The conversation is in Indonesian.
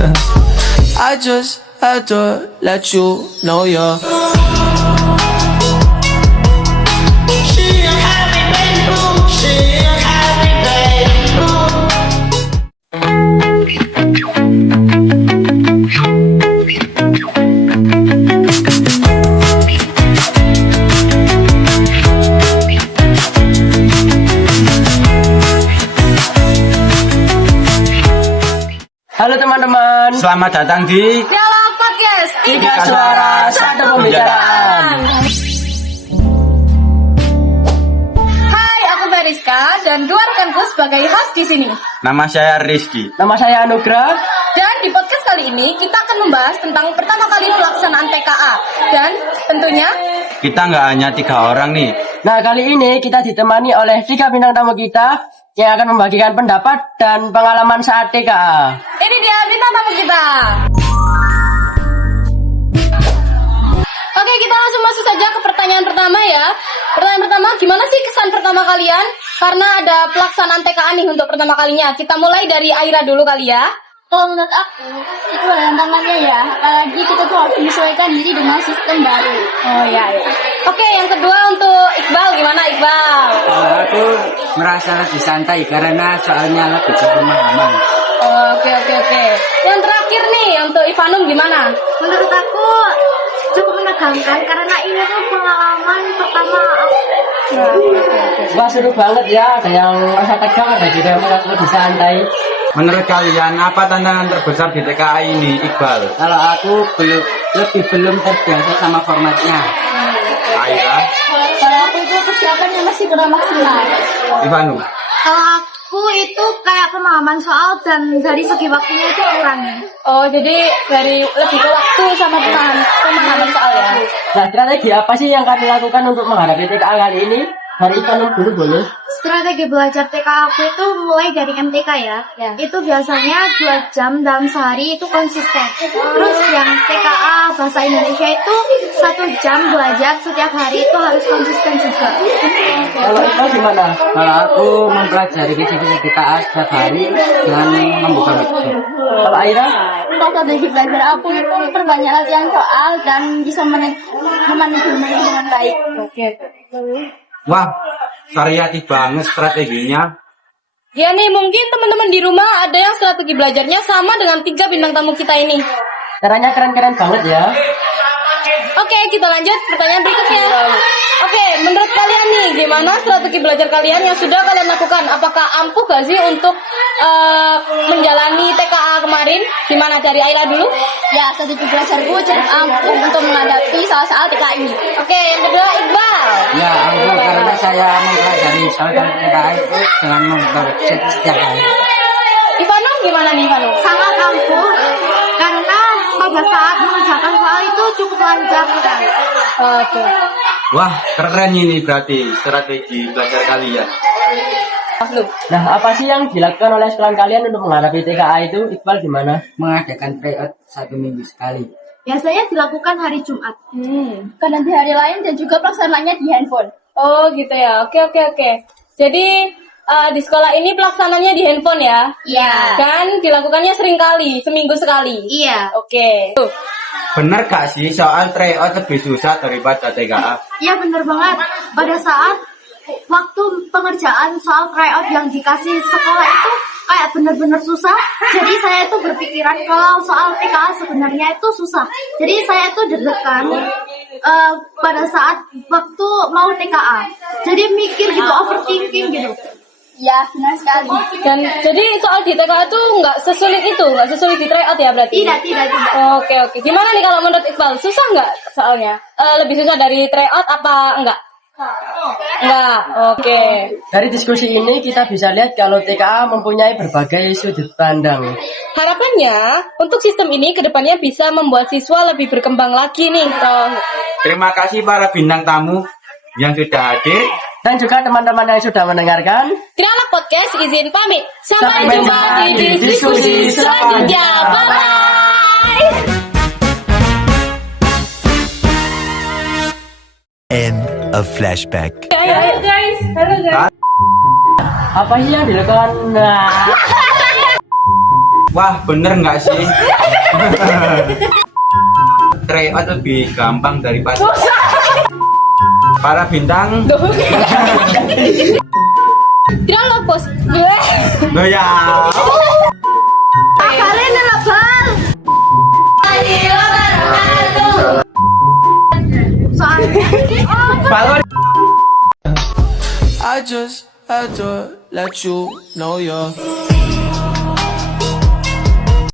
I just had to let you know you're Halo teman-teman, Selamat datang di Dialog Podcast tiga suara satu pembicaraan. Hai, aku Veriska dan dua rekanku sebagai host di sini. Nama saya Rizky. Nama saya Anugrah. Dan di podcast kali ini kita akan membahas tentang pertama kali pelaksanaan TKA. Dan tentunya Kita nggak hanya 3 orang nih. Nah, kali ini kita ditemani oleh 3 bintang tamu kita yang akan membagikan pendapat dan pengalaman saat TKA. ini dia bintang tamu kita. Oke, kita langsung masuk saja ke pertanyaan pertama ya. Pertanyaan pertama, gimana sih kesan pertama kalian? Karena ada pelaksanaan TKA nih untuk pertama kalinya. Kita mulai dari Aira dulu kali ya. Kalau menurut aku, itu tantangannya ya, apalagi kita tuh harus menyesuaikan diri dengan sistem baru. Oh iya. Oke, yang kedua untuk Iqbal, gimana Iqbal? Aku merasa lebih santai karena soalnya lebih pemahaman. Oke. Yang terakhir nih untuk Ivanum gimana? Menurut aku cukup menegangkan karena ini tuh pengalaman pertama aku. Wah, seru banget ya, ada yang merasa tegang, ada juga yang merasa lebih santai. Menurut kalian apa tantangan terbesar di TKA ini, Iqbal? Kalau aku belum terbiasa sama formatnya. Aira, Kalau aku itu persiapannya masih kurang maksimal. Ivanu. Kalau aku itu kayak pemahaman soal dan dari segi waktunya itu kurang. Oh, jadi dari lebih ke waktu sama pemahaman soal ya. Nah, strategi apa sih yang kalian lakukan untuk menghadapi TKA kali ini? Dari Ivanum dulu boleh? Strategi belajar TK aku itu mulai dari MTK ya. Itu biasanya 2 jam dalam sehari itu konsisten. Terus yang TKA bahasa Indonesia itu 1 jam belajar setiap hari itu harus konsisten juga. Kalau Iqbal gimana? Kalau aku mempelajari fisika TKA setiap hari dengan membuka website. Kalau Aira? Strategi belajar aku itu memperbanyak latihan soal dan bisa memanajemen dengan baik. Wah, variatif banget strateginya. Ya nih, mungkin teman-teman di rumah ada yang strategi belajarnya sama dengan 3 bintang tamu kita ini. Caranya keren-keren banget ya. Oke, kita lanjut pertanyaan berikutnya. Oke, menurut kalian nih, gimana strategi belajar kalian yang sudah kalian lakukan? Apakah ampuh gak sih untuk menjalani TKA kemarin? Gimana dari Aila dulu? Ya, strategi belajarku cukup ampuh untuk menghadapi soal-soal TKA ini. Oke, yang kedua Iqbal. Ya, aku karena saya mempelajari soal TKA itu dengan membuka website setiap hari. Ivanum gimana nih Ivanum? Sangat ampuh karena pada saat mengerjakan soal itu cukup lancar. Oke. Wah, keren ini berarti strategi belajar kalian. Nah, apa sih yang dilakukan oleh sekalian kalian untuk menghadapi TKA itu? Iqbal gimana? Mengadakan tryout 1 minggu sekali. Biasanya dilakukan hari Jumat. Kadang di hari lain dan juga pelaksanaannya di handphone. Oh gitu ya. Oke. Jadi di sekolah ini pelaksananya di handphone ya? Iya. Dan dilakukannya sering kali, seminggu sekali. Iya. Oke. Tuh. Bener gak sih soal tryout lebih susah daripada TKA? Iya benar banget. Pada saat waktu pengerjaan soal tryout yang dikasih sekolah itu kayak benar-benar susah. Jadi saya itu berpikiran kalau soal TKA sebenarnya itu susah. Jadi saya itu deg-degan pada saat waktu mau TKA. Jadi mikir gitu, overthinking gitu. Ya benar sekali. Dan jadi soal di TKA tuh nggak sesulit itu, nggak sesulit di tryout ya berarti? Tidak. Oke. Gimana nih kalau menurut Iqbal? Susah nggak soalnya? Lebih susah dari tryout apa enggak? Enggak. Oke. Dari diskusi ini kita bisa lihat kalau TKA mempunyai berbagai sudut pandang. Harapannya untuk sistem ini kedepannya bisa membuat siswa lebih berkembang lagi nih. Terima kasih para bintang tamu yang sudah hadir. Dan juga teman-teman yang sudah mendengarkan. Dialog Podcast izin pamit. Sampai Sampai jumpa di diskusi selanjutnya. Bye. End of flashback. Ayo guys. Halo guys. Apa sih yang dilakukan? Nah. Wah, bener nggak sih? Tryout lebih gampang daripada para bintang. Tidak lo pos. Loh ya. Kalian nerabal. Soalnya Balon. I just had to let you know you're